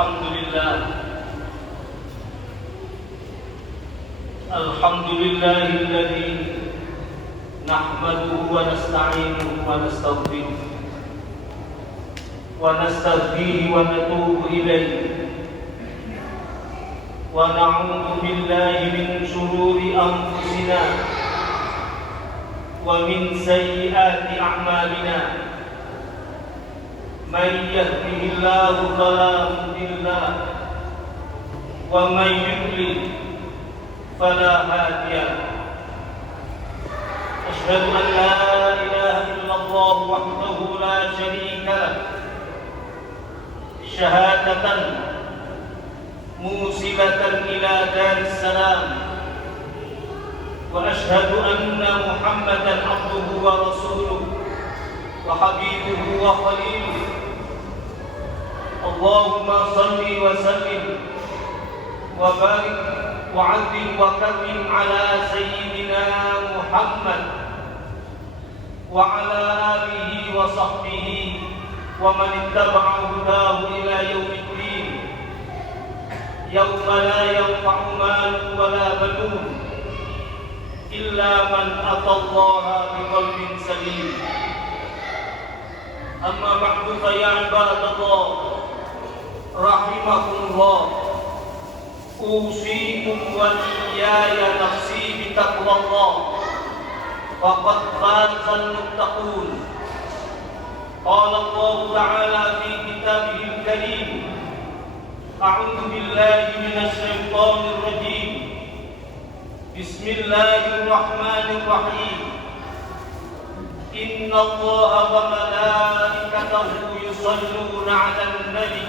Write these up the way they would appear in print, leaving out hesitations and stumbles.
الحمد لله الذي نحمده ونستعينه ونستغفره ونستهديه ونتوب إليه ونعوذ بالله من شرور أنفسنا ومن سيئات أعمالنا من يهده الله فلا مضل له ومن يضلل فلا هادي له. أشهد أن لا إله إلا الله وحده لا شريك له شهادة موصلة إلى دار السلام، وأشهد أن محمدا عبده ورسوله وحبيبه وخليله. اللهم صل وسلم وبارك وعظم وكرم على سيدنا محمد وعلى آله وصحبه ومن اتبع هداه إلى يوم الدين، يوم لا ينفع مال ولا بنون إلا من أتى الله بقلب سليم. أما بعد فيا عباد الله رحمكم الله، أوصيكم وإياي نفسي بتقوى الله، فقد فاز المتقون. قال الله تعالى في كتابه الكريم: أعوذ بالله من الشيطان الرجيم، بسم الله الرحمن الرحيم. إن الله وملائكته يصلون على النبي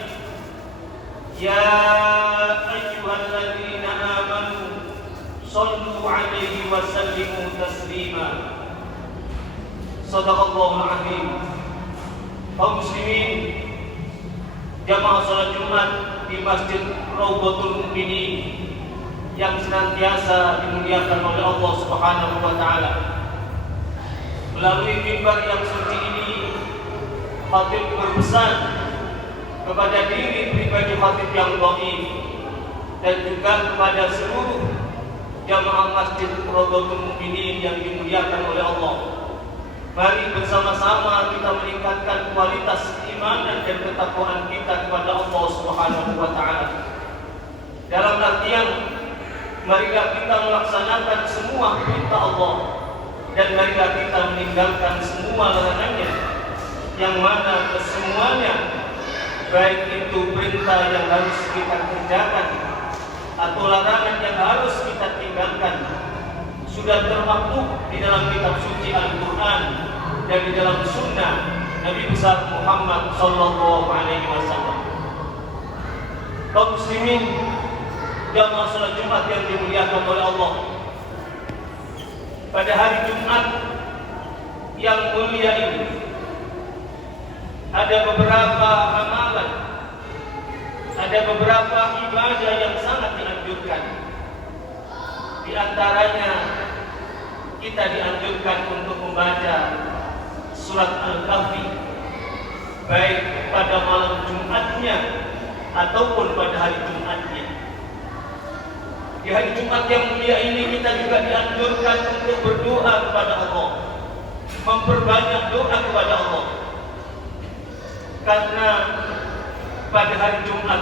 يا أيها الذين آمنوا صلوا عليه وسلموا تسليما. صدق الله العظيم. Kaum muslimin, jamaah salat Jumat di Masjid Raudhatul Mukminin yang senantiasa dimuliakan oleh Allah Subhanahu wa taala. Melalui mimbar yang suci ini, khatib berpesan kepada diri pribadi khatib yang dhaif dan juga kepada seluruh jamaah Masjid Raudhatul Mukminin yang dimuliakan oleh Allah. Mari bersama-sama kita meningkatkan kualitas keimanan dan ketakwaan kita kepada Allah Subhanahu wa taala. Dalam artian, marilah kita melaksanakan semua perintah Allah dan marilah kita meninggalkan semua larangannya, yang mana kesemuanya, baik itu perintah yang harus kita kerjakan atau larangan yang harus kita tinggalkan, sudah termaktub di dalam kitab suci Al-Quran dan di dalam sunnah Nabi besar Muhammad sallallahu alaihi wasallam. Kaum muslimin, jamaah salat Jumat yang dimuliakan oleh Allah, pada hari Jumat yang mulia ini ada beberapa amalan, ada beberapa ibadah yang sangat dianjurkan. Di antaranya kita dianjurkan untuk membaca surat Al-Kahfi, baik pada malam Jumatnya ataupun pada hari Jumatnya. Di hari Jumat yang mulia ini kita juga dianjurkan untuk berdoa kepada Allah, memperbanyak doa kepada Allah. Karena pada hari Jumat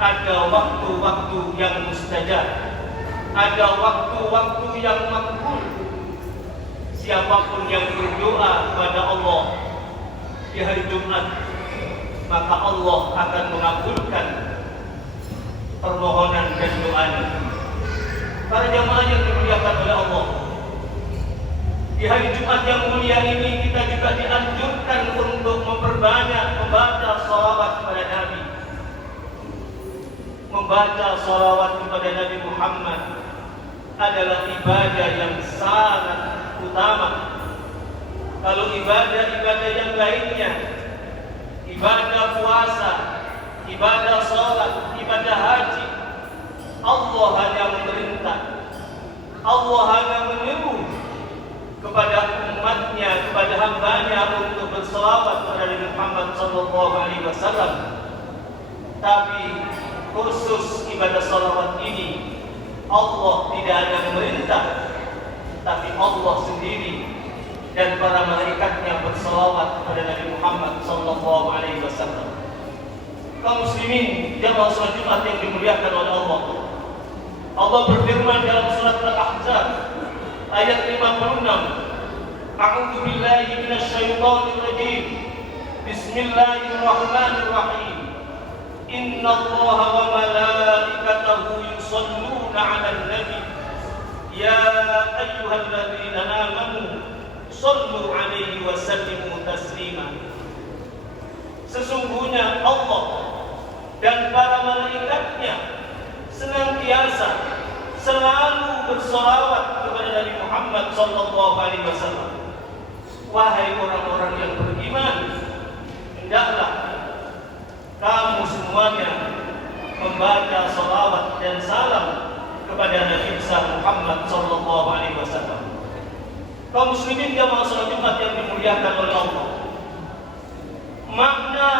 ada waktu-waktu yang mustajab, ada waktu-waktu yang makbul. Siapapun yang berdoa kepada Allah di hari Jumat, maka Allah akan mengabulkan permohonan dan doanya. Para jamaah yang dimuliakan oleh Allah, di hari Jumat yang mulia ini kita juga dianjurkan untuk memperbanyak membaca shalawat kepada Nabi. Membaca shalawat kepada Nabi Muhammad adalah ibadah yang sangat utama. Kalau ibadah-ibadah yang lainnya, ibadah puasa, ibadah sholat, ibadah haji, Allah hanya memerintah, Allah hanya menyeru kepada umatnya, kepada hambanya untuk berselawat kepada Nabi Muhammad sallallahu alaihi wasallam. Tapi khusus ibadah salawat ini Allah tidak hanya memerintah, tapi Allah sendiri dan para malaikatnya bersalawat kepada Nabi Muhammad sallallahu alaihi wasallam. Kaum muslimin jamaah salat Jumat yang dimuliakan oleh Allah. Allah berfirman dalam surat Al-Ahzab ayat 56. A'udzu billahi minasyaitonir rajim. Bismillahirrahmanirrahim. Inna Allaha wa malaikatahu yusholluna 'alan nabi. Ya ayyuhalladzina amanu shallu 'alaihi wa sallimu taslima. Sesungguhnya Allah dan para malaikatnya senantiasa selalu bersolawat kepada Nabi Muhammad sallallahu alaihi wasallam. Wahai orang-orang yang beriman, hendaklah kamu semuanya membaca salawat dan salam kepada Nabi besar Muhammad sallallahu alaihi wasallam. Kaum muslimin jamaah salat Jumat yang dimuliakan oleh Allah. Makna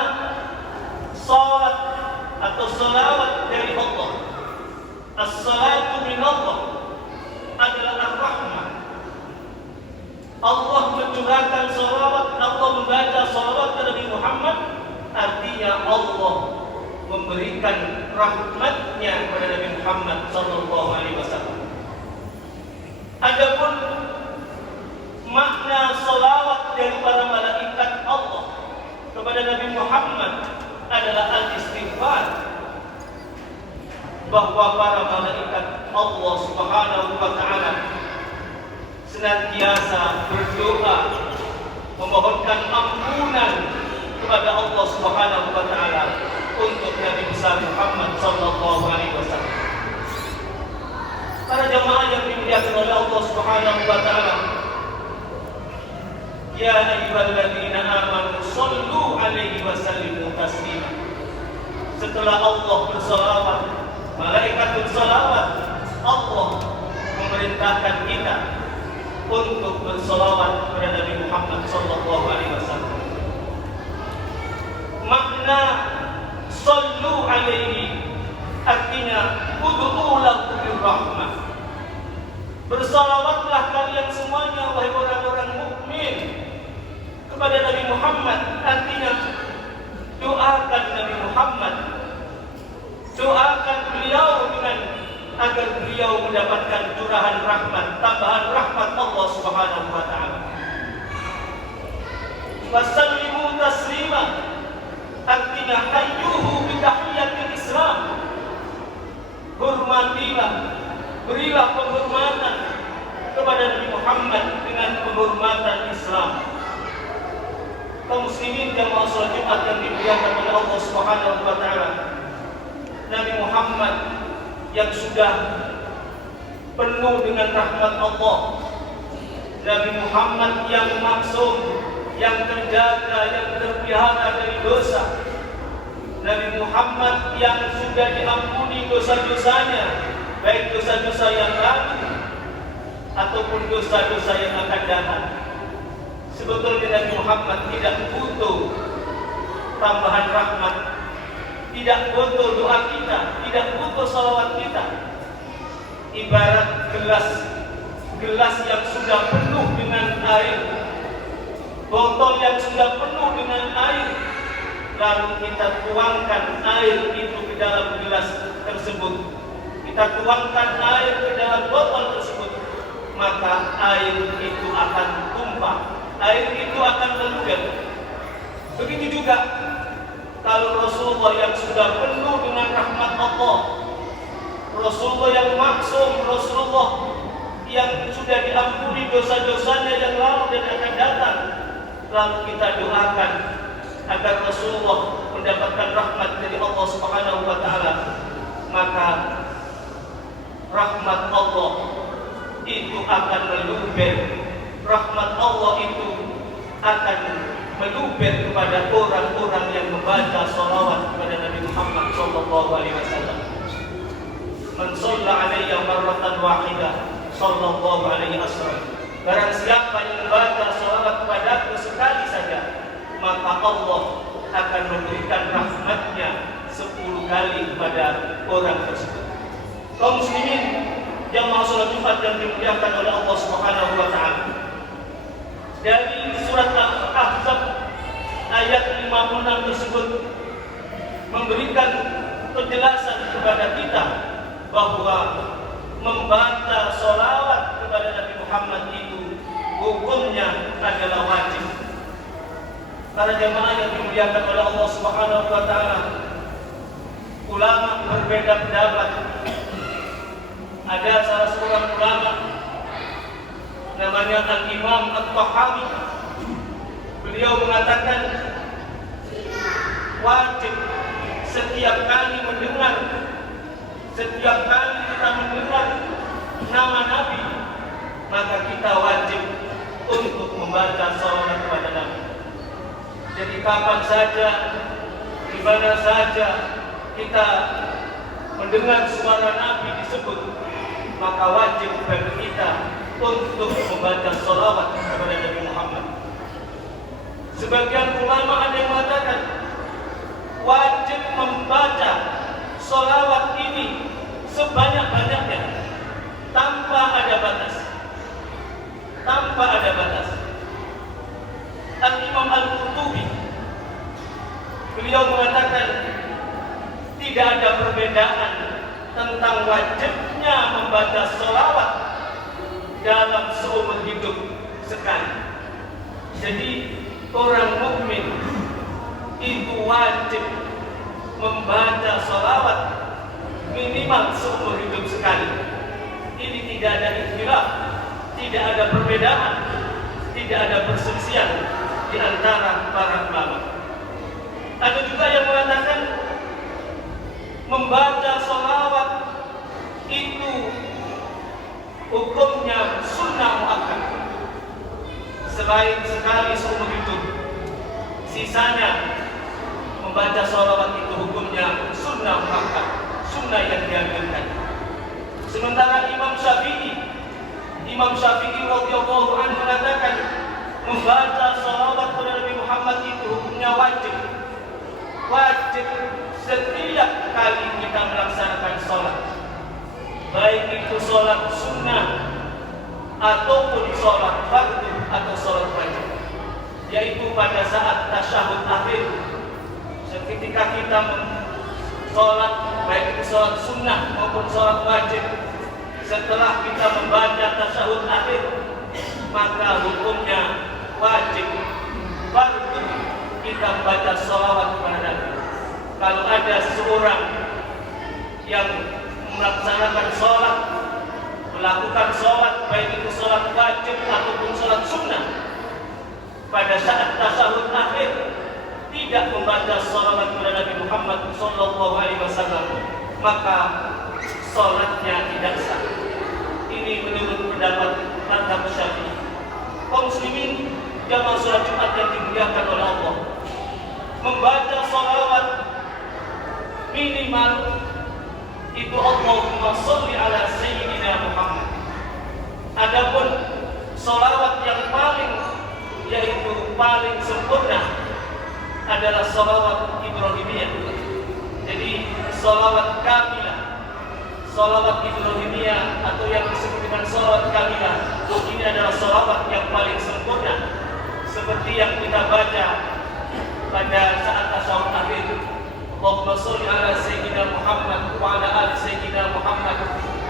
salat atau salawat dari Allah, as-salatu min Allah, adalah ar-rahmah. Allah mencurahkan salawat, Allah membaca salawat kepada Nabi Muhammad, artinya Allah memberikan rahmatnya kepada Nabi Muhammad sallallahu alaihi wasallam. Adapun makna salawat dari para malaikat Allah kepada Nabi Muhammad adalah al-istighfar, bahwa para malaikat Allah Subhanahu wa taala senantiasa berdoa memohonkan ampunan kepada Allah Subhanahu wa taala untuk Nabi besar Muhammad sallallahu alaihi wasallam. Para jamaah yang dimuliakan oleh Allah Subhanahu wa taala, ya ayyuhalladzina amanu shallu 'alaihi wa sallimu taslima. Setelah Allah bersalawat, malaikat bersalawat, Allah memerintahkan kita untuk bersalawat kepada Nabi Muhammad sallallahu alaihi wasallam. Makna shallu 'alaihi artinya ud'u lahu birrahmah. Bersalawatlah kalian semuanya wahai orang-orang mukmin kepada Nabi Muhammad, artinya doakan Nabi Muhammad, doakan beliau dengan agar beliau mendapatkan curahan rahmat, tambahan rahmat Allah Subhanahu wa taala. Wasallimu taslima artinya hayyuhu bi tahiyyatil Islam. Hormatilah, berilah penghormatan kepada Nabi Muhammad dengan penghormatan Islam. Kaum muslimin jamaah salat Jumat yang dimuliakan oleh Allah Subhanahu wa taala, Nabi Muhammad yang sudah penuh dengan rahmat Allah, Nabi Muhammad yang maksum, yang terjaga, yang terpelihara dari dosa, Nabi Muhammad yang sudah diampuni dosa-dosanya, baik dosa-dosa yang lalu ataupun dosa-dosa yang akan datang. Sebetulnya Nabi Muhammad tidak butuh tambahan rahmat, tidak butuh doa kita, tidak butuh salawat kita. Ibarat gelas yang sudah penuh dengan air, botol yang sudah penuh dengan air, lalu kita tuangkan air itu ke dalam gelas tersebut, kita tuangkan air ke dalam botol tersebut, maka air itu akan tumpah, air itu akan meluber. Begitu juga kalau Rasulullah yang sudah penuh dengan rahmat Allah, Rasulullah yang maksum, Rasulullah yang sudah diampuni dosa-dosanya yang lalu dan akan datang, lalu kita doakan agar Rasulullah mendapatkan rahmat dari Allah Subhanahu wa taala, maka rahmat Allah itu akan meluber, rahmat Allah itu akan meluber kepada orang-orang yang membaca salawat kepada Nabi Muhammad sallallahu alaihi wasallam. Man shalla alayya marratan wahidah sallallahu alaihi wasallam. Barang siapa yang membaca salawat kepadaku sekali saja, maka Allah akan memberikan rahmatnya 10 kali kepada orang tersebut. Kaum muslimin jamaah salat Jumat yang dimuliakan oleh Allah Subhanahu wa taala. Dari surat Al-Ahzab ayat 56 tersebut memberikan penjelasan kepada kita bahwa membaca sholawat kepada Nabi Muhammad itu hukumnya adalah wajib. Para jamaah yang dimuliakan oleh Allah Subhanahu wa taala, ulama berbeda pendapat. Ada salah seorang ulama namanya Al-Imam At-Tahawi. Beliau mengatakan wajib setiap kali kita mendengar nama Nabi, maka kita wajib untuk membaca sholawat kepada Nabi. Jadi kapan saja, di mana saja kita mendengar suara Nabi disebut, maka wajib bagi kita untuk membaca sholawat kepada Nabi Muhammad. Sebagian ulama ada yang mengatakan wajib membaca sholawat ini sebanyak-banyaknya tanpa ada batas. Al-Imam Al-Qurtubi beliau mengatakan tidak ada perbedaan tentang wajibnya membaca sholawat dalam seumur hidup sekali. Jadi orang mukmin itu wajib membaca sholawat minimal seumur hidup sekali. Ini tidak ada ikhtilaf, tidak ada perbedaan, tidak ada perselisihan di antara para ulama. Ada juga yang mengatakan membaca sholawat itu hukumnya sunnah muakkad. Selain sekali seumur hidup, sisanya membaca sholawat itu hukumnya sunnah muakkad, sunnah yang dianjurkan. Sementara Imam Syafi'i radhiyallahu anhu mengatakan membaca sholawat kepada Nabi Muhammad itu hukumnya wajib. Wajib setiap kali kita melaksanakan sholat, baik itu sholat sunnah ataupun sholat fardu atau sholat wajib, yaitu pada saat tasyahud akhir. Ketika kita sholat, baik itu sholat sunnah maupun sholat wajib, setelah kita membaca tasyahud akhir, maka hukumnya wajib fardu kita membaca sholawat kepada Nabi. Kalau ada seseorang yang melaksanakan sholat, melakukan sholat, baik itu sholat wajib ataupun sholat sunnah, pada saat tasyahud akhir tidak membaca sholawat kepada Nabi Muhammad SAW, maka sholatnya tidak sah. Ini menurut pendapat mazhab Syafi'i. Kaum muslimin jamaah salat Jumat yang dimuliakan oleh Allah, membaca sholawat minimal itu Allahumma sholli ala sayyidina Muhammad. Adapun sholawat yang paling sempurna adalah sholawat Ibrahimiyah. Jadi sholawat kamilah, sholawat Ibrahimiyah atau yang disebut dengan sholawat kamilah, ini adalah sholawat yang paling sempurna, seperti yang kita baca pada saat tasyahud akhir. Allahumma sholli ala sayyidina Muhammad wa ala ali sayyidina Muhammad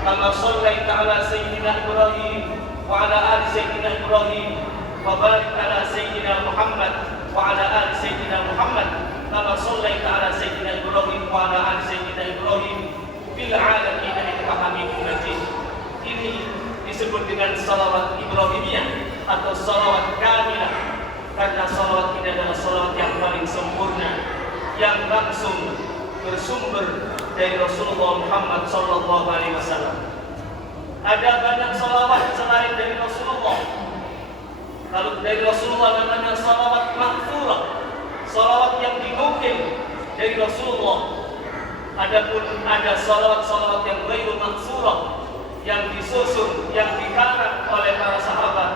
kama shallaita ala sayyidina Ibrahim wa ala ali sayyidina Ibrahim wa barik ala sayyidina Muhammad wa ala ali sayyidina Muhammad kama shallaita ala sayyidina Ibrahim wa ala ali sayyidina Ibrahim fil alamin innaka Hamidum Majid. Ini disebut dengan salawat Ibrahimiyah atau salawat kamilah, karena salawat ini adalah salawat yang paling sempurna, yang langsung bersumber dari Rasulullah Muhammad SAW. Ada banyak salawat selain dari Rasulullah. Kalau dari Rasulullah namanya salawat maghfurah, salawat yang dinukil dari Rasulullah. Adapun ada salawat-salawat yang ghairu maghfurah, yang disusun, yang dikarang oleh para sahabat,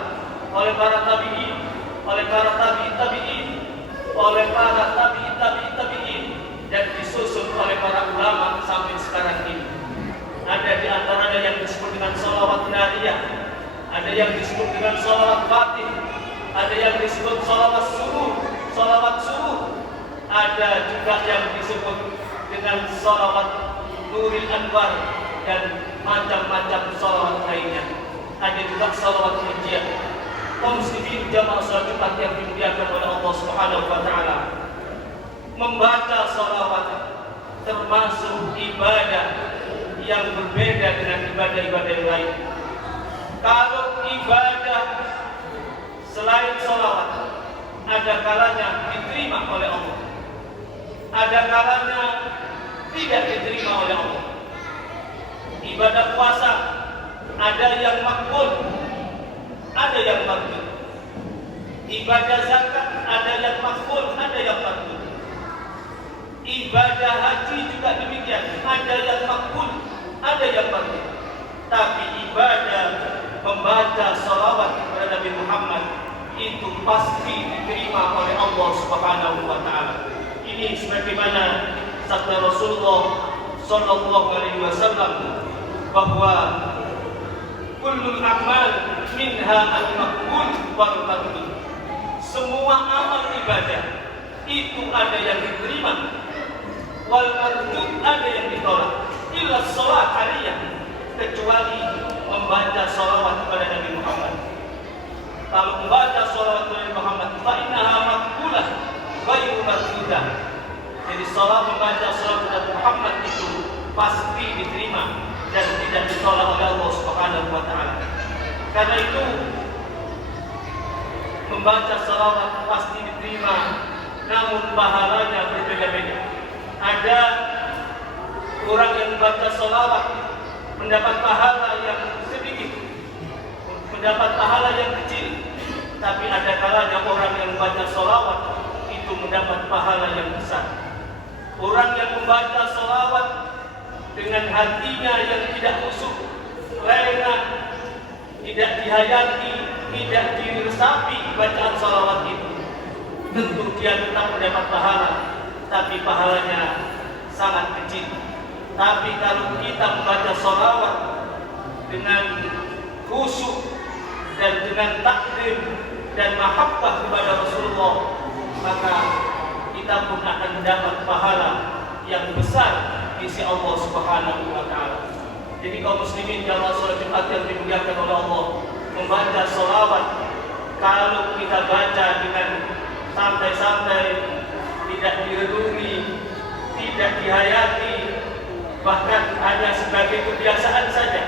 oleh para tabi'in, oleh para tabi'in, oleh para tabi'in, dan disusun oleh dengan sholawat nariyah, ada yang disebut dengan sholawat fatih, ada yang disebut sholawat suruh, ada juga yang disebut dengan sholawat nuril anwar dan macam-macam sholawat lainnya. Ada juga sholawat pujian. Kaum muslimin jamaah salat Jumat yang dimuliakan oleh Allah Subhanahu wa taala, membaca sholawat termasuk ibadah yang berbeda dengan ibadah-ibadah yang lain. Kalau ibadah selain sholawat ada kalanya diterima oleh Allah, ada kalanya tidak diterima oleh Allah. Ibadah puasa ada yang makbul, ada yang mardud. Ibadah zakat ada yang makbul, ada yang mardud. Ibadah haji juga demikian, ada yang makbul, ada yang mardud. Tapi ibadah membaca sholawat kepada Nabi Muhammad itu pasti diterima oleh Allah Subhanahu wa taala. Ini sebagaimana sabda Rasulullah sallallahu alaihi wasallam bahwa kullul a'mal minha al-maqbul wal mardud. Semua amal ibadah itu ada yang diterima, wal mardud ada yang ditolak. Illa shalat aliyah, kecuali membaca sholawat kepada Nabi Muhammad. Kalau membaca sholawat kepada Nabi Muhammad, fa innaha maqbulah ghairu mardudah. Jadi sholawat membaca sholawat kepada Muhammad itu pasti diterima dan tidak ditolak oleh Allah Subhanahu wa taala. Karena itu membaca sholawat pasti diterima, namun pahalanya berbeda-beda. Ada orang yang membaca sholawat mendapat pahala yang sedikit, mendapat pahala yang kecil. Tapi ada kalanya orang yang membaca sholawat itu mendapat pahala yang besar. Orang yang membaca sholawat dengan hatinya yang tidak khusyuk, lena, tidak dihayati, tidak diresapi bacaan sholawat itu, tentu dia tetap mendapat pahala, tapi pahalanya sangat kecil. Tapi kalau kita membaca sholawat dengan khusyuk dan dengan takdim dan mahabbah kepada Rasulullah, maka kita pun akan mendapat pahala yang besar di sisi Allah Subhanahu wa taala. Jadi kaum muslimin jamaah salat Jumat yang dimuliakan oleh Allah, membaca sholawat kalau kita baca dengan santai-santai, tidak direnungi, tidak dihayati, bahkan hanya sebagai kebiasaan saja,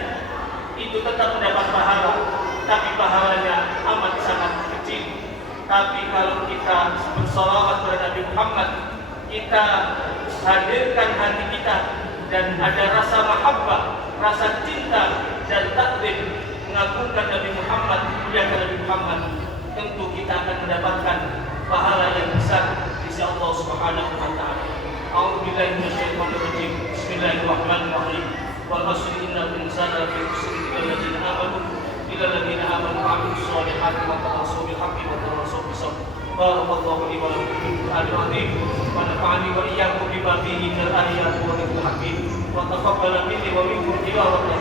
itu tetap mendapat pahala, tapi pahalanya amat sangat kecil. Tapi kalau kita bersolawat kepada Nabi Muhammad, kita hadirkan hati kita dan ada rasa mahabbah, rasa cinta dan takdim mengagungkan Nabi Muhammad, memuliakan Nabi Muhammad, tentu kita akan mendapatkan pahala yang besar di sisi Allah Subhanahu wa taala. A'udzubillahi minasyaitonir rajim. Bismillahirrahmanirrahim. Wal 'asri innal insana lafi khusr illa alladziina amanu wa 'amilus shalihati wa tawassaw bil haqqi wa tawassaw bis sabr. Barakallahu li wa lakum fil Qur'anil 'azim wa nafa'ani wa iyyakum bima fihi minal ayati wa dhikril hakim wa taqabbala minni wa minkum tilawatan